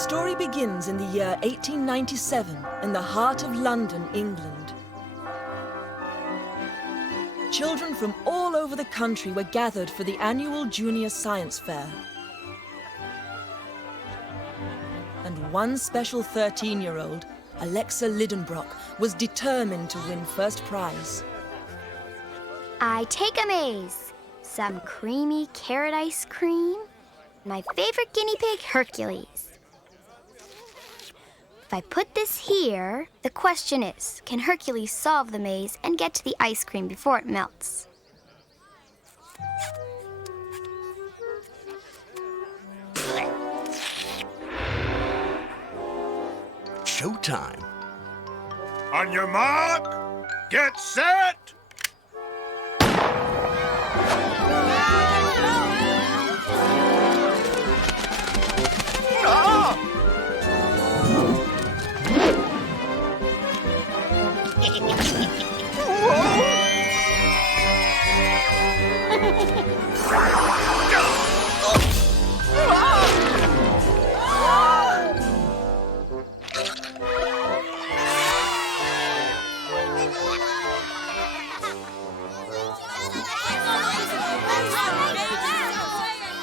story begins in the year 1897 in the heart of London, England. Children from all over the country were gathered for the annual Junior Science Fair. And one special 13-year-old, Alexa Lidenbrock, was determined to win first prize. I take a maze, some creamy carrot ice cream, my favorite guinea pig, Hercules. If I put this here, the question is, can Hercules solve the maze and get to the ice cream before it melts? Showtime. On your mark, get set!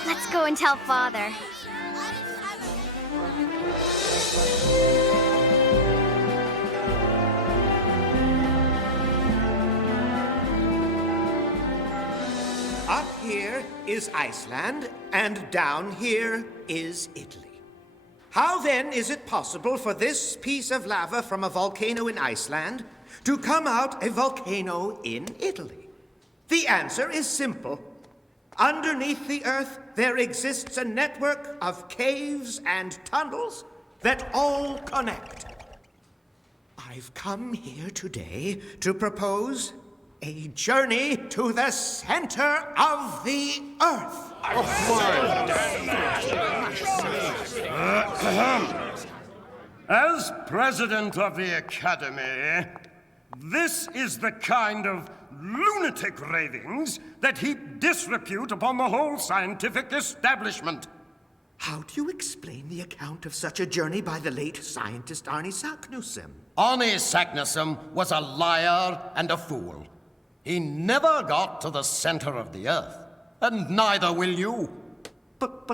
Let's go and tell Father. Up here is Iceland, and down here is Italy. How then is it possible for this piece of lava from a volcano in Iceland to come out a volcano in Italy? The answer is simple. Underneath the earth, there exists a network of caves and tunnels that all connect. I've come here today to propose a journey to the center of the earth. As president of the Academy, this is the kind of lunatic ravings that heap disrepute upon the whole scientific establishment. How do you explain the account of such a journey by the late scientist Arne Saknussemm? Arne Saknussemm was a liar and a fool. He never got to the center of the earth, and neither will you. But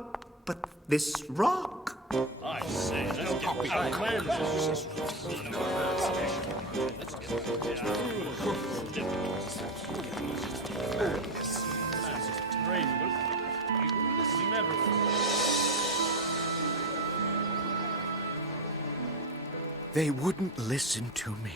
this rock. I say, let's get They wouldn't listen to me.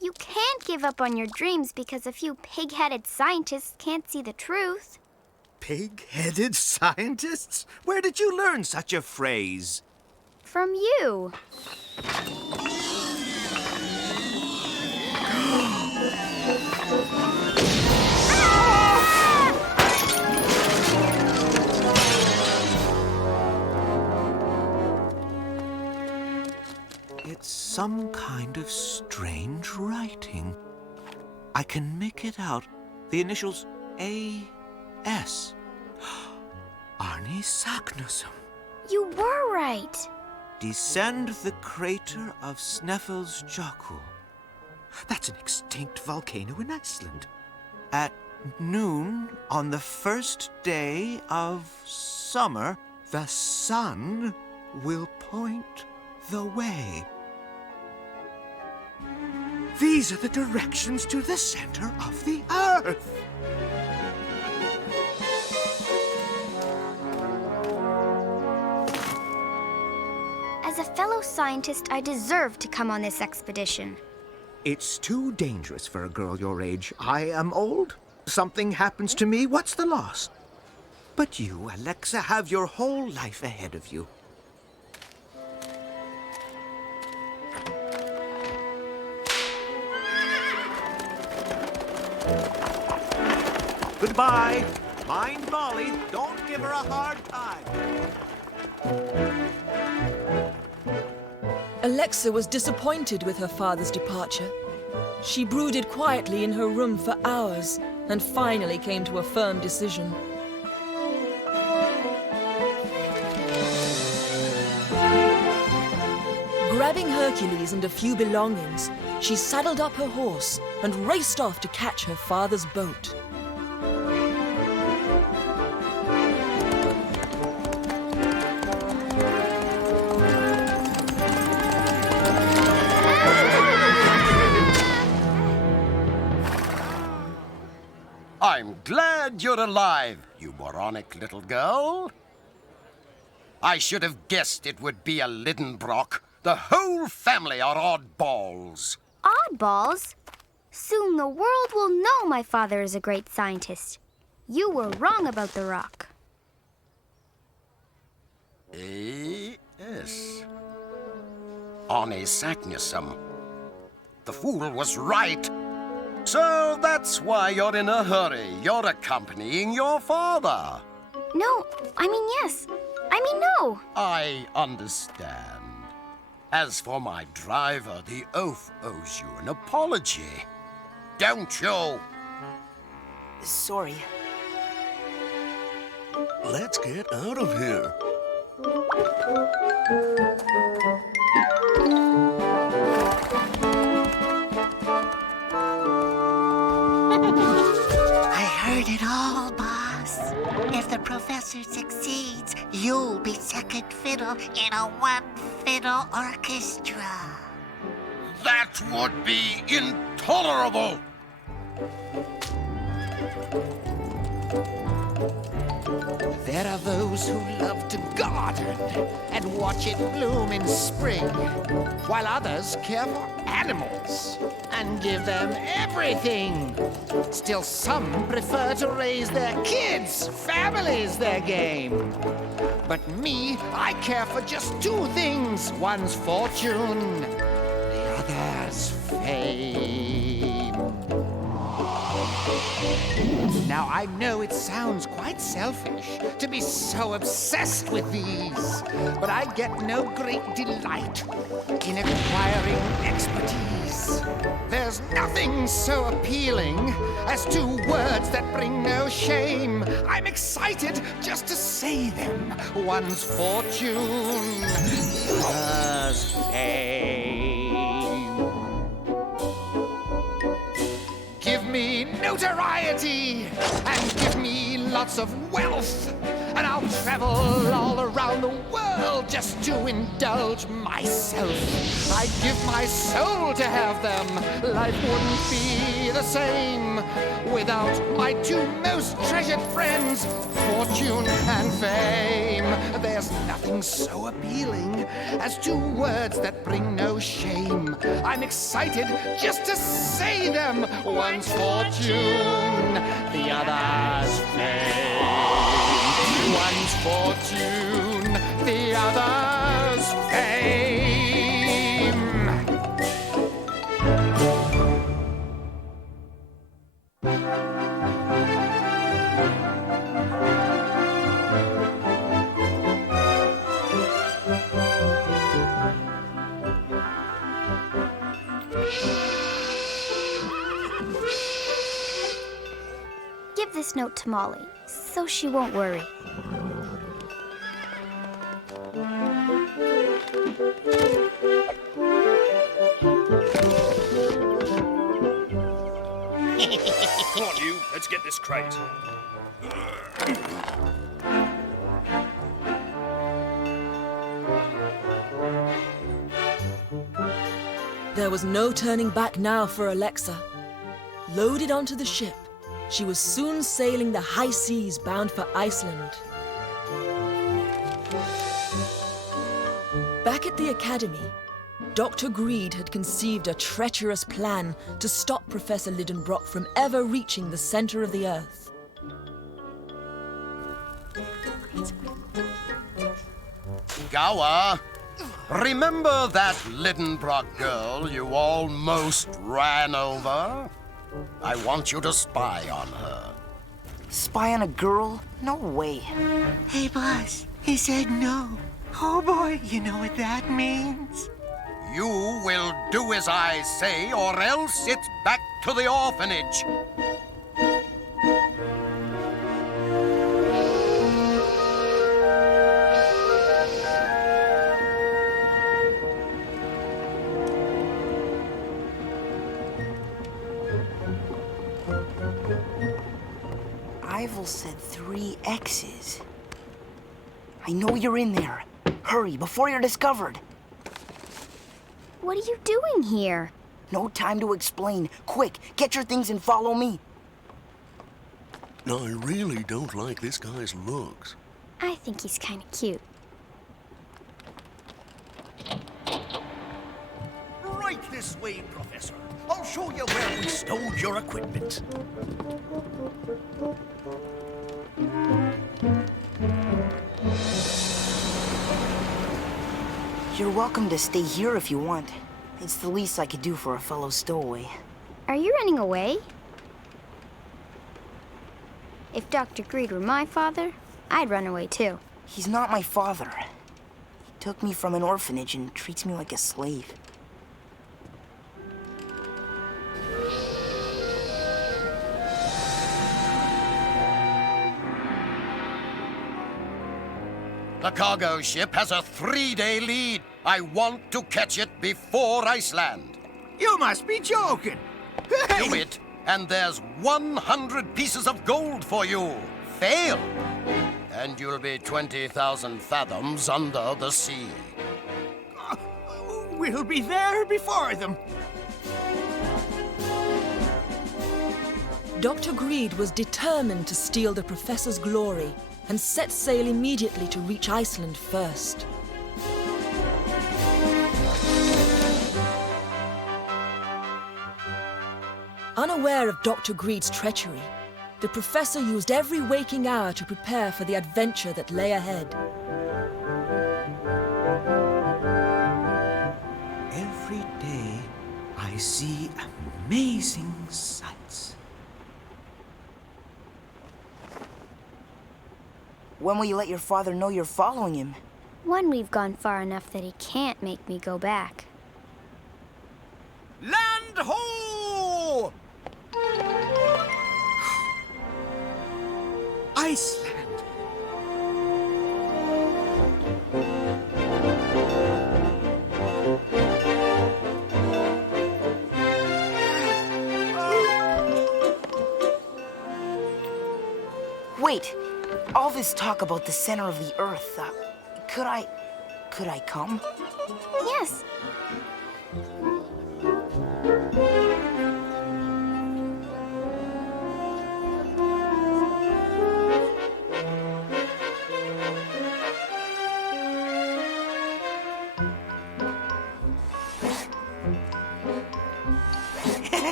You can't give up on your dreams because a few pig-headed scientists can't see the truth. Pig-headed scientists? Where did you learn such a phrase? From you. It's some kind of strange writing. I can make it out. The initials A.S. Arne Saknussemm. You were right. Descend the crater of Snæfellsjökull. That's an extinct volcano in Iceland. At noon on the first day of summer, the sun will point the way. These are the directions to the center of the earth. As a fellow scientist, I deserve to come on this expedition. It's too dangerous for a girl your age. I am old. Something happens to me, what's the loss? But you, Alexa, have your whole life ahead of you. Goodbye. Mind Molly. Don't give her a hard time. Alexa was disappointed with her father's departure. She brooded quietly in her room for hours and finally came to a firm decision. Grabbing Hercules and a few belongings, she saddled up her horse and raced off to catch her father's boat. I'm glad you're alive, you moronic little girl. I should have guessed it would be a Lidenbrock. The whole family are oddballs. Oddballs? Soon the world will know my father is a great scientist. You were wrong about the rock. Yes. Arne Saknussemm. The fool was right. So that's why you're in a hurry. You're accompanying your father. No, I mean yes. I mean no. I understand. As for my driver, the oaf owes you an apology. Don't you? Sorry. Let's get out of here. I heard it all, boss. If the professor succeeds, you'll be second fiddle in a one-fiddle orchestra. That would be intolerable! There are those who love to garden and watch it bloom in spring, while others care for animals and give them everything. Still, some prefer to raise their kids. Family's their game. But me, I care for just two things. One's fortune, the other's fame. Now, I know it sounds quite selfish to be so obsessed with these, but I get no great delight in acquiring expertise. There's nothing so appealing as two words that bring no shame. I'm excited just to say them. One's fortune, the other's fame. Give me notoriety and give me lots of wealth, and I'll travel all around the world just to indulge myself. I'd give my soul to have them. Life wouldn't be the same without my two most treasured friends, fortune and fame. There's nothing so appealing as two words that bring no shame. I'm excited just to say them. One's fortune, the other's fame. One's fortune, the other's fame. Give this note to Molly, so she won't worry. Come on, you. Let's get this crate. There was no turning back now for Alexa. Loaded onto the ship, she was soon sailing the high seas bound for Iceland. Back at the academy, Dr. Greed had conceived a treacherous plan to stop Professor Lidenbrock from ever reaching the center of the Earth. Gower, remember that Lidenbrock girl you almost ran over? I want you to spy on her. Spy on a girl? No way. Hey, boss, he said no. Oh boy, you know what that means? You will do as I say, or else it's back to the orphanage. Ivel said 3 X's. I know you're in there. Hurry, before you're discovered. What are you doing here? No time to explain. Quick, get your things and follow me. I really don't like this guy's looks. I think he's kind of cute. Right this way, Professor. I'll show you where we stowed your equipment. You're welcome to stay here if you want. It's the least I could do for a fellow stowaway. Are you running away? If Dr. Greed were my father, I'd run away too. He's not my father. He took me from an orphanage and treats me like a slave. The cargo ship has a 3-day lead. I want to catch it before Iceland. You must be joking. Do it, and there's 100 pieces of gold for you. Fail, and you'll be 20,000 fathoms under the sea. We'll be there before them. Dr. Greed was determined to steal the professor's glory and set sail immediately to reach Iceland first. Unaware of Dr. Greed's treachery, the professor used every waking hour to prepare for the adventure that lay ahead. Every day, I see amazing sights. When will you let your father know you're following him? When we've gone far enough that he can't make me go back. Land ho! Iceland. Wait! All this talk about the center of the Earth, could I come? Yes.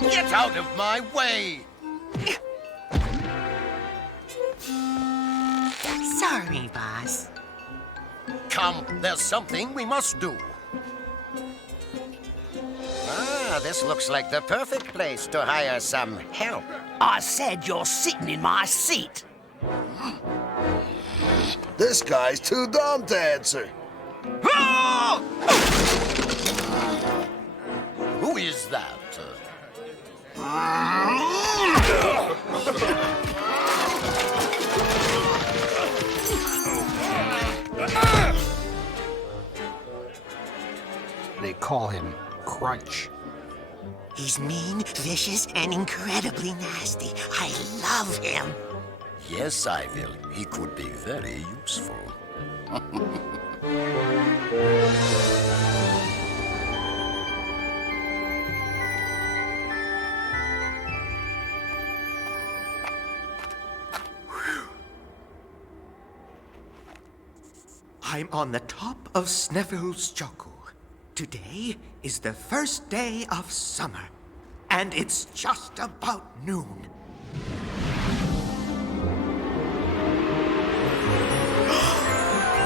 Get out of my way! Sorry, boss. Come, there's something we must do. Ah, this looks like the perfect place to hire some help. I said you're sitting in my seat. This guy's too dumb to answer. Who is that? They call him Crunch. He's mean, vicious, and incredibly nasty. I love him. Yes, I will. He could be very useful. I'm on the top of Sneffelsjoku. Today is the first day of summer, and it's just about noon.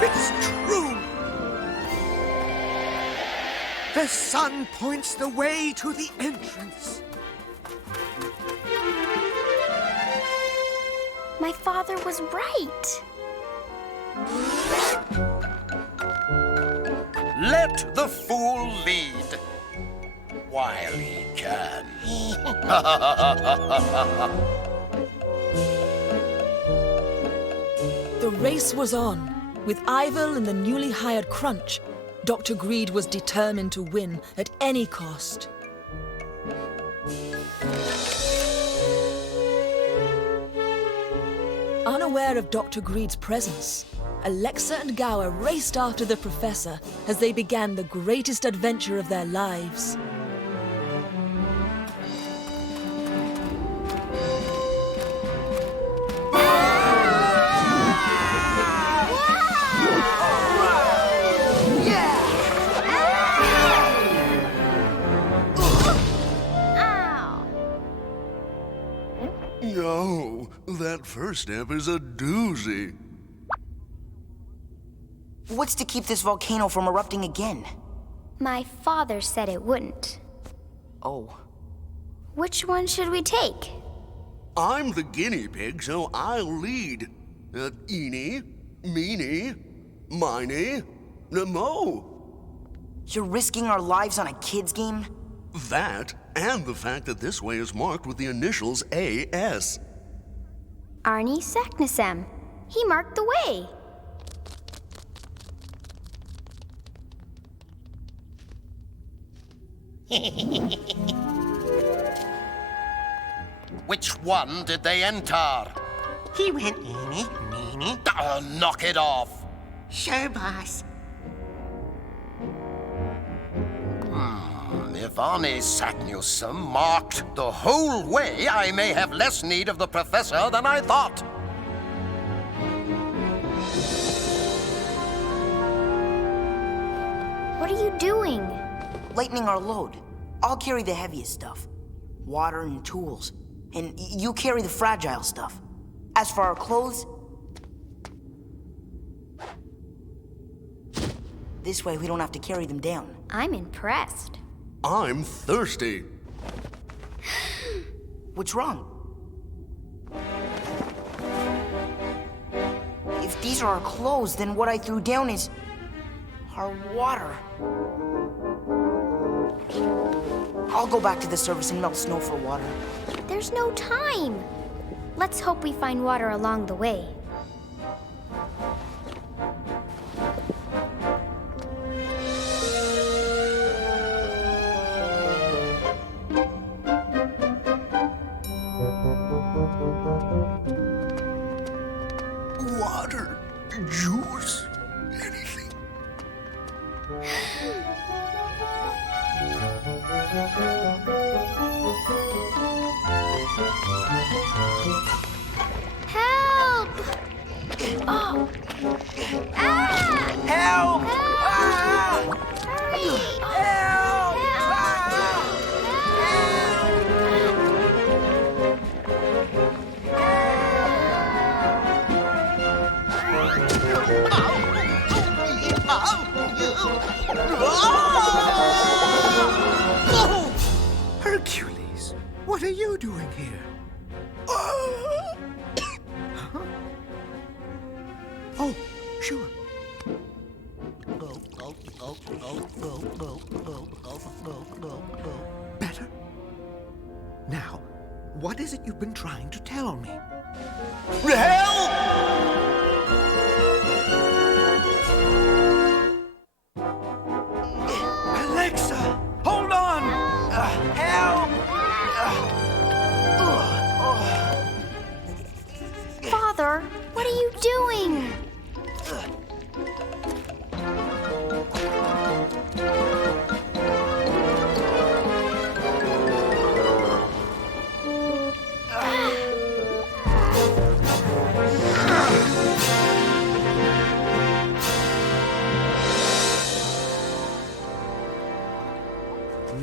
It's true! The sun points the way to the entrance. My father was right. Let the fool lead while he can. The race was on. With Ivel and the newly hired Crunch, Dr. Greed was determined to win at any cost. aware of Dr. Greed's presence, Alexa and Gower raced after the professor as they began the greatest adventure of their lives. No, that first step is a doozy. What's to keep this volcano from erupting again? My father said it wouldn't. Oh. Which one should we take? I'm the guinea pig, so I'll lead. Eeny, meeny, miny, mo. You're risking our lives on a kid's game? That, and the fact that this way is marked with the initials AS. Arnie Saknussemm. He marked the way. Which one did they enter? He went eeny, meeny. Oh, knock it off. Sure, boss. If Arnie Saknussemm marked the whole way, I may have less need of the professor than I thought. What are you doing? Lightening our load. I'll carry the heaviest stuff. Water and tools. And you carry the fragile stuff. As for our clothes... This way we don't have to carry them down. I'm impressed. I'm thirsty. What's wrong? If these are our clothes, then what I threw down is... our water. I'll go back to the surface and melt snow for water. There's no time. Let's hope we find water along the way. Water, juice, anything. Help! Oh! Ah! Help! Help! Hurry! Help! Hercules, what are you doing here? Huh? Oh, sure. Better? Now, what is it you've been trying to tell me? Alexa, hold on! Help! Father, what are you doing?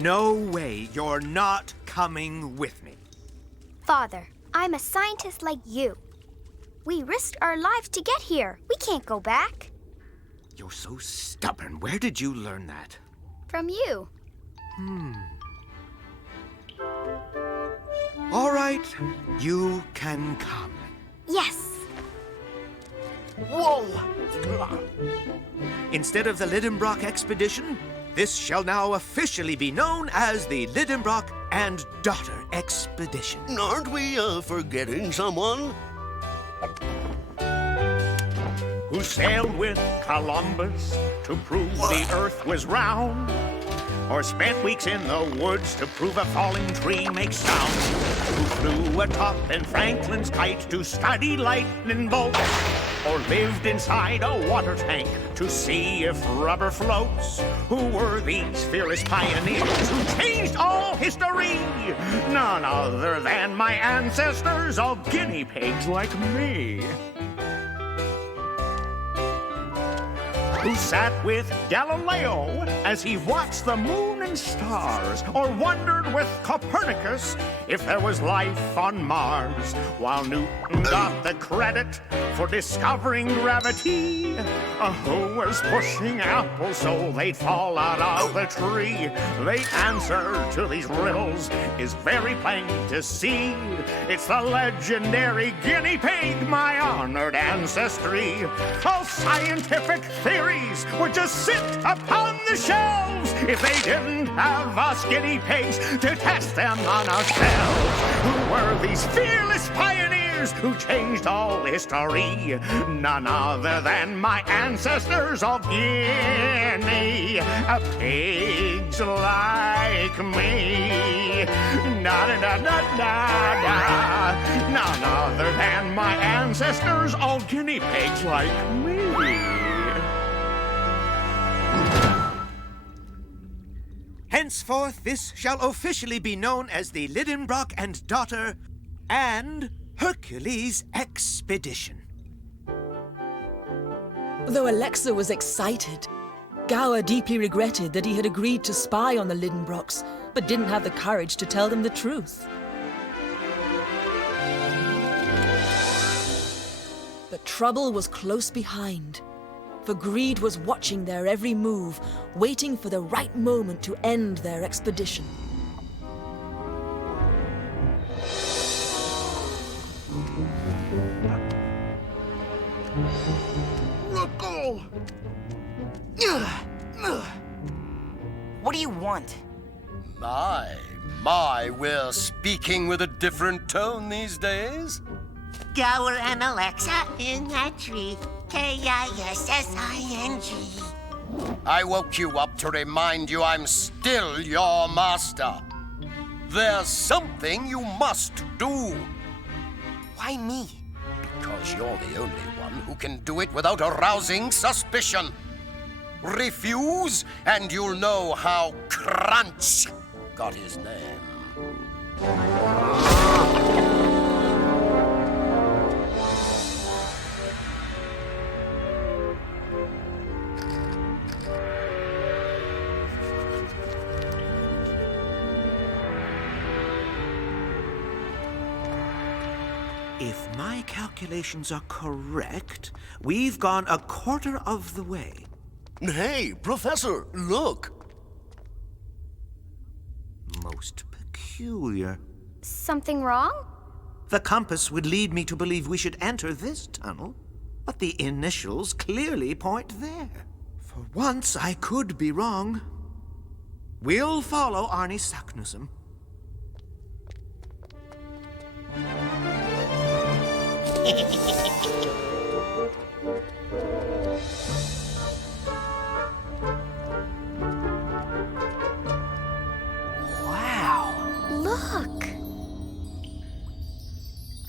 No way, you're not coming with me. Father, I'm a scientist like you. We risked our lives to get here. We can't go back. You're so stubborn. Where did you learn that? From you. All right, you can come. Yes. Whoa! Instead of the Lidenbrock expedition, this shall now officially be known as the Lidenbrock and Daughter Expedition. Aren't we, forgetting someone? Who sailed with Columbus to prove the earth was round, or spent weeks in the woods to prove a falling tree makes sound. who flew atop in Franklin's kite to study lightning bolts, or lived inside a water tank to see if rubber floats. Who were these fearless pioneers who changed all history? None other than my ancestors, all guinea pigs like me. Who sat with Galileo as he watched the moon and stars, or wondered with Copernicus if there was life on Mars, while Newton got the credit for discovering gravity. Who was pushing apples so they'd fall out of the tree? The answer to these riddles is very plain to see. It's the legendary guinea pig, my honored ancestry. All scientific theories would just sit upon the shelves if they didn't have us guinea pigs to test them on ourselves. Who were these fearless pioneers who changed all history? None other than my ancestors, all guinea pigs like me. None other than my ancestors, all guinea pigs like me. Henceforth, this shall officially be known as the Lidenbrock and Daughter and Hercules Expedition. Though Alexa was excited, Gower deeply regretted that he had agreed to spy on the Lidenbrocks, but didn't have the courage to tell them the truth. But trouble was close behind, for greed was watching their every move, waiting for the right moment to end their expedition. Go! What do you want? My, we're speaking with a different tone these days. Gower and Alexa in that tree. K-I-S-S-I-N-G. I woke you up to remind you I'm still your master. There's something you must do. Why me? Because you're the only one who can do it without arousing suspicion. Refuse, and you'll know how Crunch got his name. If my calculations are correct, we've gone a quarter of the way. Hey, Professor, look. Most peculiar. Something wrong? The compass would lead me to believe we should enter this tunnel, but the initials clearly point there. For once, I could be wrong. We'll follow Arnie Saknussemm. Wow. Look!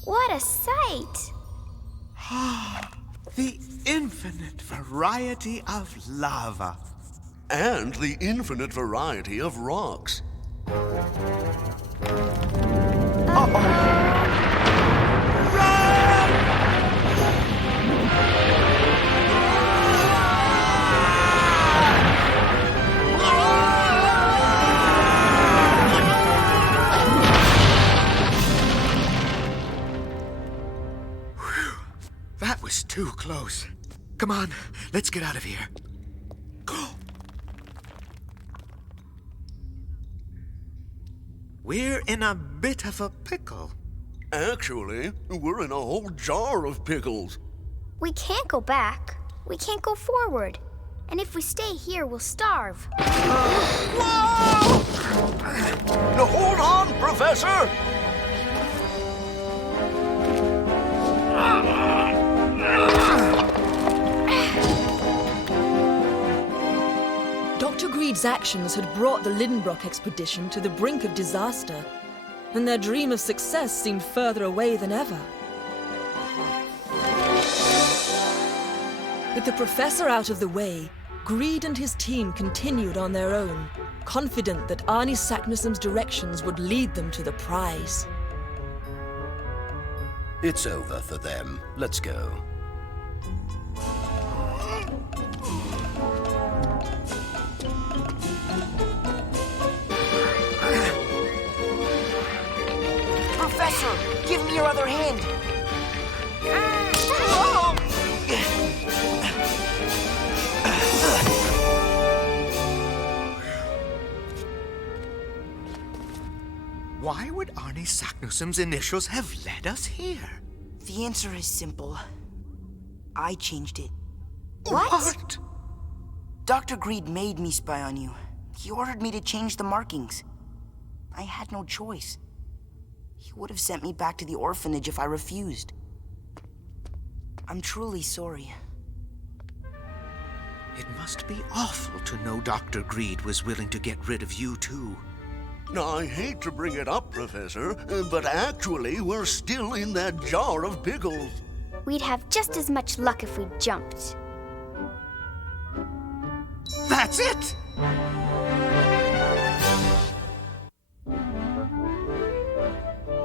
What a sight! The infinite variety of lava. And the infinite variety of rocks. That was too close. Come on, let's get out of here. Go! We're in a bit of a pickle. Actually, we're in a whole jar of pickles. We can't go back. We can't go forward. And if we stay here, we'll starve. Whoa! Now, hold on, Professor! Dr. Greed's actions had brought the Lidenbrock expedition to the brink of disaster. and their dream of success seemed further away than ever. With the professor out of the way, Greed and his team continued on their own, confident that Arnie Saknussemm's directions would lead them to the prize. It's over for them. Let's go. Professor, give me your other hand. Why would Arnie Saknussemm's initials have led us here? The answer is simple. I changed it. What? Dr. Greed made me spy on you. He ordered me to change the markings. I had no choice. He would have sent me back to the orphanage if I refused. I'm truly sorry. It must be awful to know Dr. Greed was willing to get rid of you, too. Now, I hate to bring it up, Professor, but actually, we're still in that jar of pickles. We'd have just as much luck if we jumped. That's it!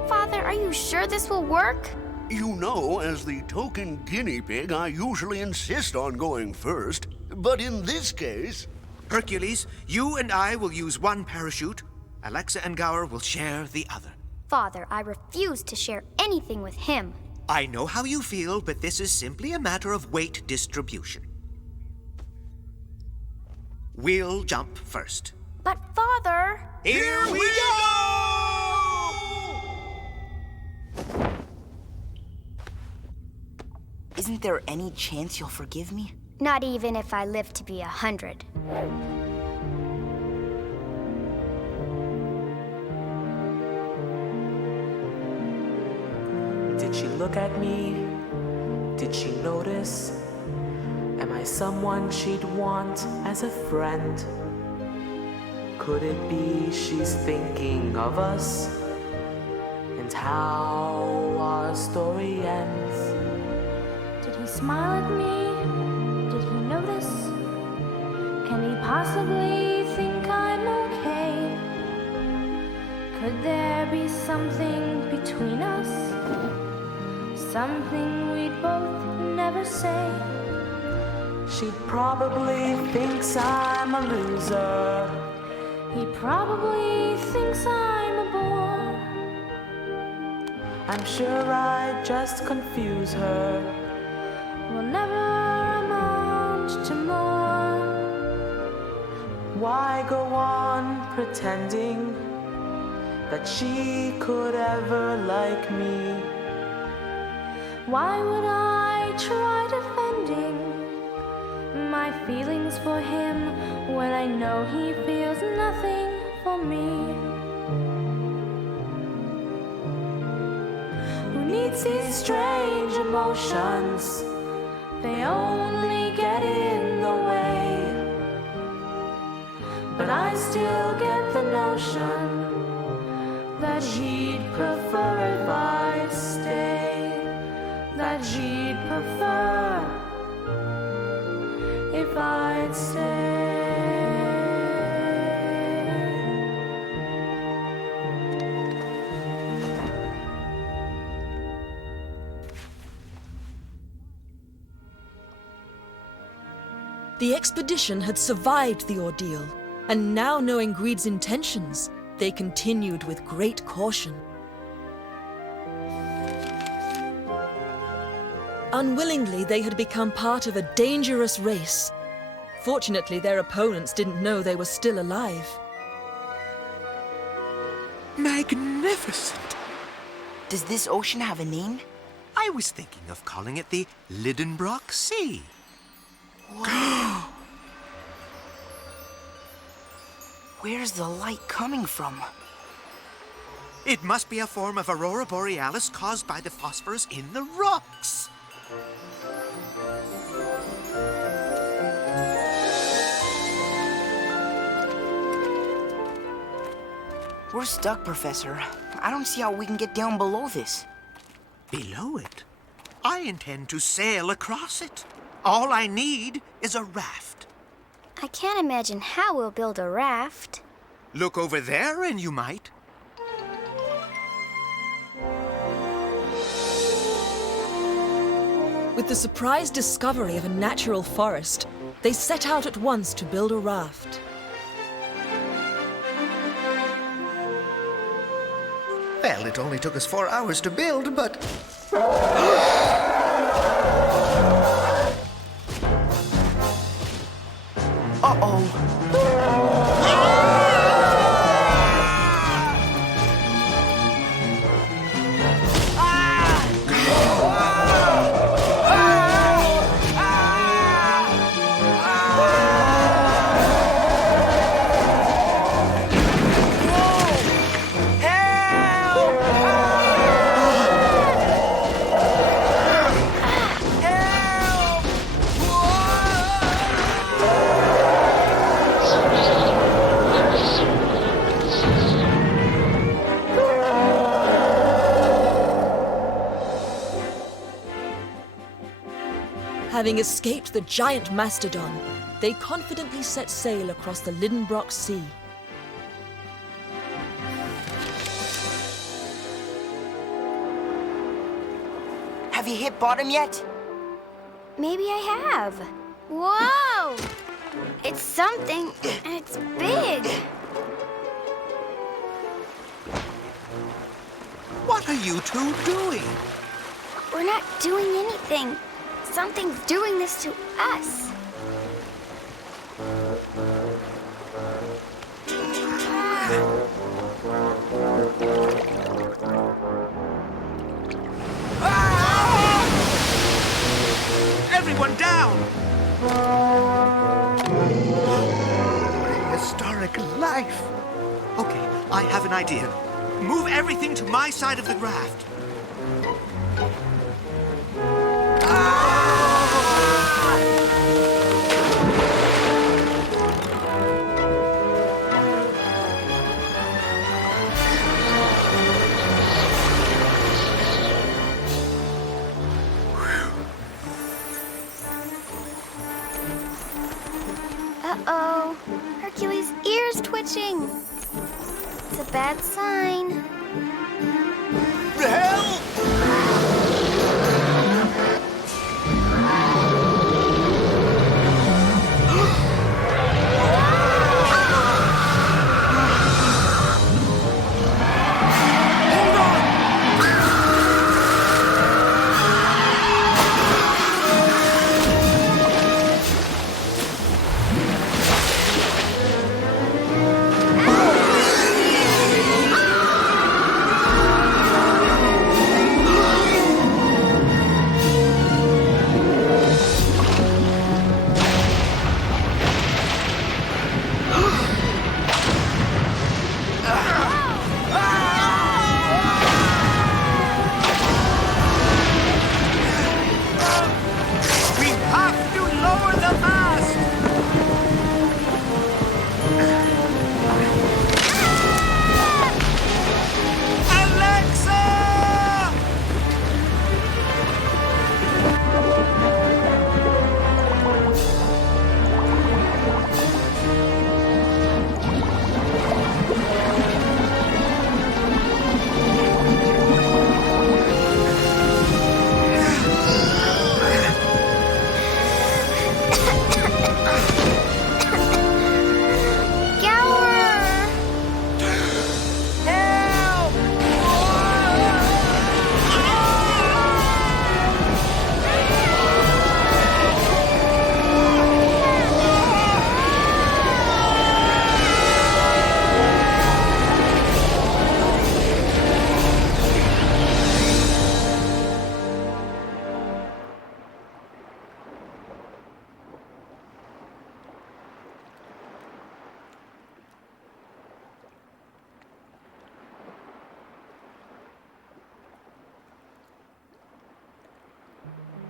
Father, are you sure this will work? You know, as the token guinea pig, I usually insist on going first. But in this case... Hercules, you and I will use one parachute. Alexa and Gower will share the other. Father, I refuse to share anything with him. I know how you feel, but this is simply a matter of weight distribution. We'll jump first. But Father... Here we go! Isn't there any chance you'll forgive me? Not even if I live to be 100. Did she look at me? Did she notice? Am I someone she'd want as a friend? Could it be she's thinking of us and how our story ends? Did he smile at me? Did he notice? Can he possibly think I'm okay? Could there be something between us? Something we'd both never say? She probably thinks I'm a loser. He probably thinks I'm a bore. I'm sure I just confuse her. We'll never amount to more. Why go on pretending that she could ever like me? Why would I try defending my feelings for him when I know he feels nothing for me? Who needs these strange emotions? They only get in the way. But I still get the notion that he'd prefer if I stay. That she'd prefer if I'd stay. The expedition had survived the ordeal, and now knowing Greed's intentions, they continued with great caution. Unwillingly, they had become part of a dangerous race. Fortunately, their opponents didn't know they were still alive. Magnificent! Does this ocean have a name? I was thinking of calling it the Lidenbrock Sea. Where's the light coming from? It must be a form of aurora borealis caused by the phosphorus in the rocks. We're stuck, Professor. I don't see how we can get down below this. Below it? I intend to sail across it. All I need is a raft. I can't imagine how we'll build a raft. Look over there and you might. With the surprise discovery of a natural forest, they set out at once to build a raft. Well, it only took us 4 hours to build, but... Having escaped the giant mastodon, they confidently set sail across the Lidenbrock Sea. Have you hit bottom yet? Maybe I have. Whoa! It's something, and it's big. What are you two doing? We're not doing anything. Something's doing this to us. Everyone down! Prehistoric life. Okay, I have an idea. Move everything to my side of the raft. Uh-oh. Hercules' ear's twitching. It's a bad sign. Help!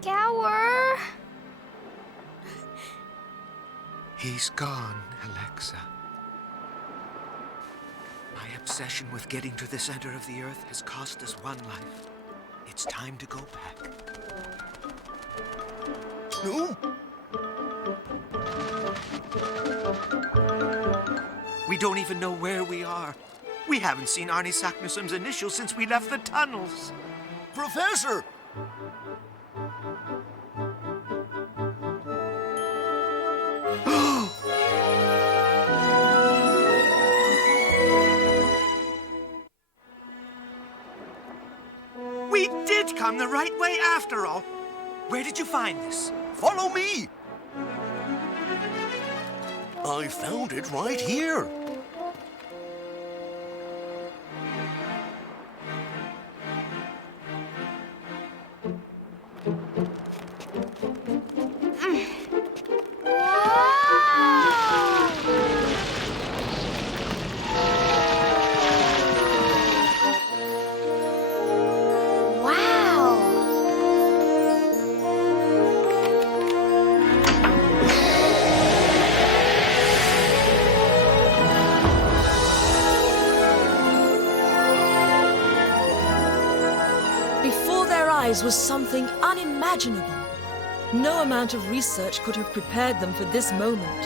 Gower! He's gone, Alexa. My obsession with getting to the center of the Earth has cost us one life. It's time to go back. No? We don't even know where we are. We haven't seen Arnie Saknussum's initials since we left the tunnels. Professor! We did come the right way after all. Where did you find this? Follow me! I found it right here. Was something unimaginable. No amount of research could have prepared them for this moment.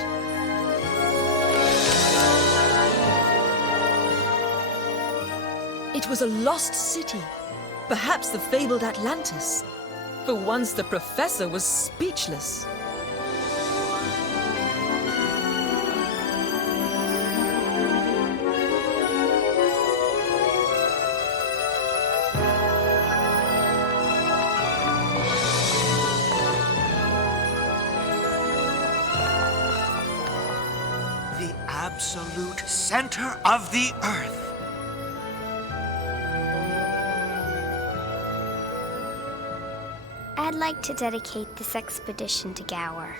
It was a lost city, perhaps the fabled Atlantis. For once, the professor was speechless. Absolute center of the Earth. I'd like to dedicate this expedition to Gower.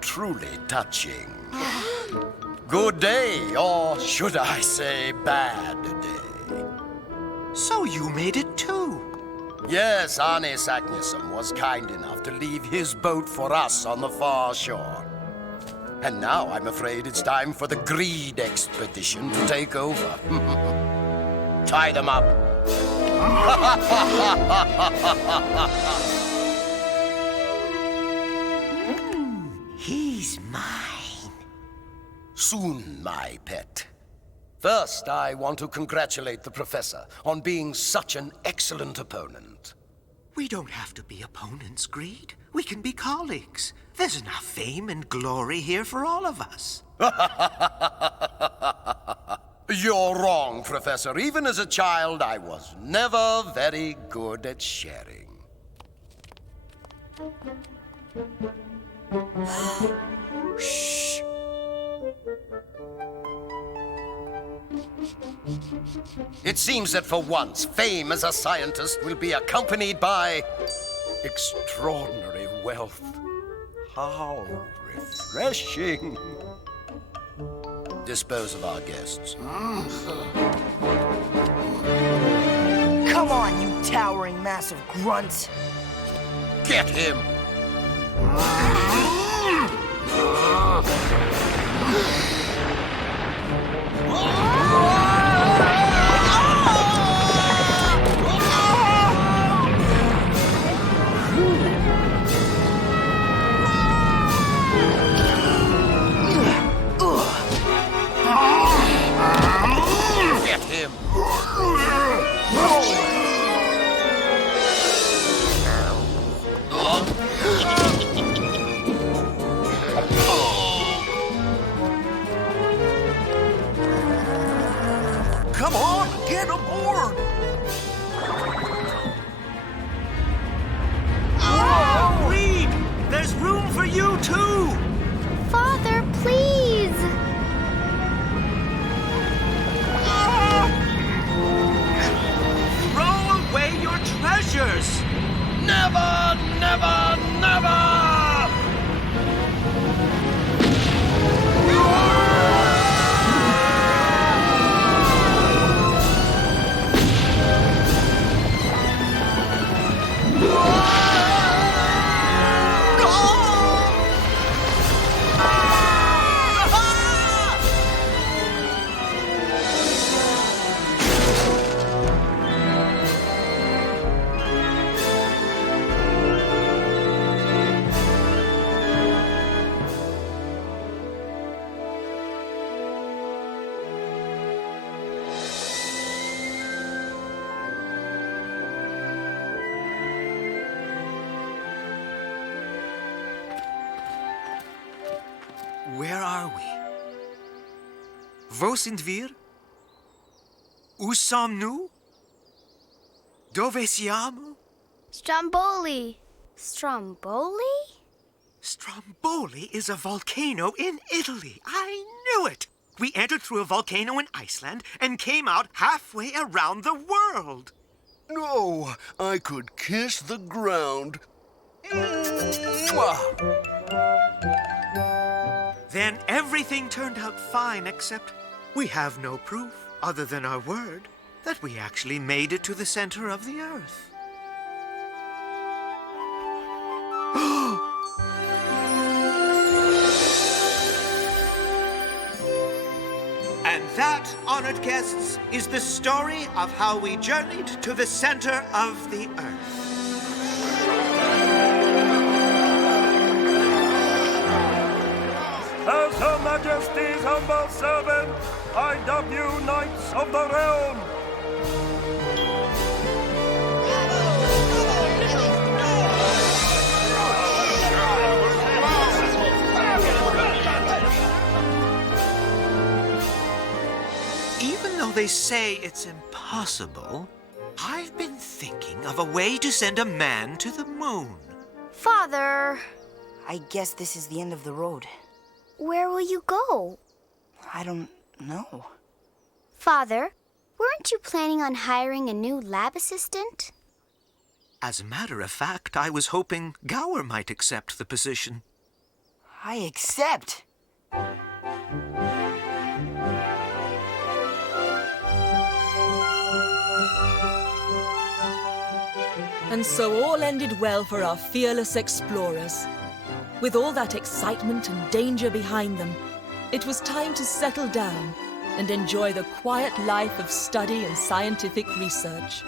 Truly touching. Good day, or should I say bad day. So you made it too? Yes, Arnie Saknussum was kind enough to leave his boat for us on the far shore. And now I'm afraid it's time for the Greed expedition to take over. Tie them up. He's mine. Soon, my pet. First, I want to congratulate the professor on being such an excellent opponent. We don't have to be opponents, Greed. We can be colleagues. There's enough fame and glory here for all of us. You're wrong, Professor. Even as a child, I was never very good at sharing. Shh. It seems that for once, fame as a scientist will be accompanied by extraordinary wealth. How refreshing. Dispose of our guests. Come on, you towering mass of grunts. Get him! Get him! Come on, get aboard! Oh, Greed! There's room for you, too! Father, please! Throw away your treasures! Never, never, never! Where are we? Wo sind wir? Où sommes-nous? Dove siamo? Stromboli. Stromboli? Stromboli is a volcano in Italy. I knew it. We entered through a volcano in Iceland and came out halfway around the world. No, I could kiss the ground. Mwah! Then everything turned out fine, except we have no proof, other than our word, that we actually made it to the center of the Earth. And that, honored guests, is the story of how we journeyed to the center of the Earth. As Her Majesty's humble servant, I dub you Knights of the Realm. Even though they say it's impossible, I've been thinking of a way to send a man to the moon. Father, I guess this is the end of the road. where will you go? I don't know. Father, weren't you planning on hiring a new lab assistant? As a matter of fact, I was hoping Gower might accept the position. I accept. And so all ended well for our fearless explorers. With all that excitement and danger behind them, it was time to settle down and enjoy the quiet life of study and scientific research.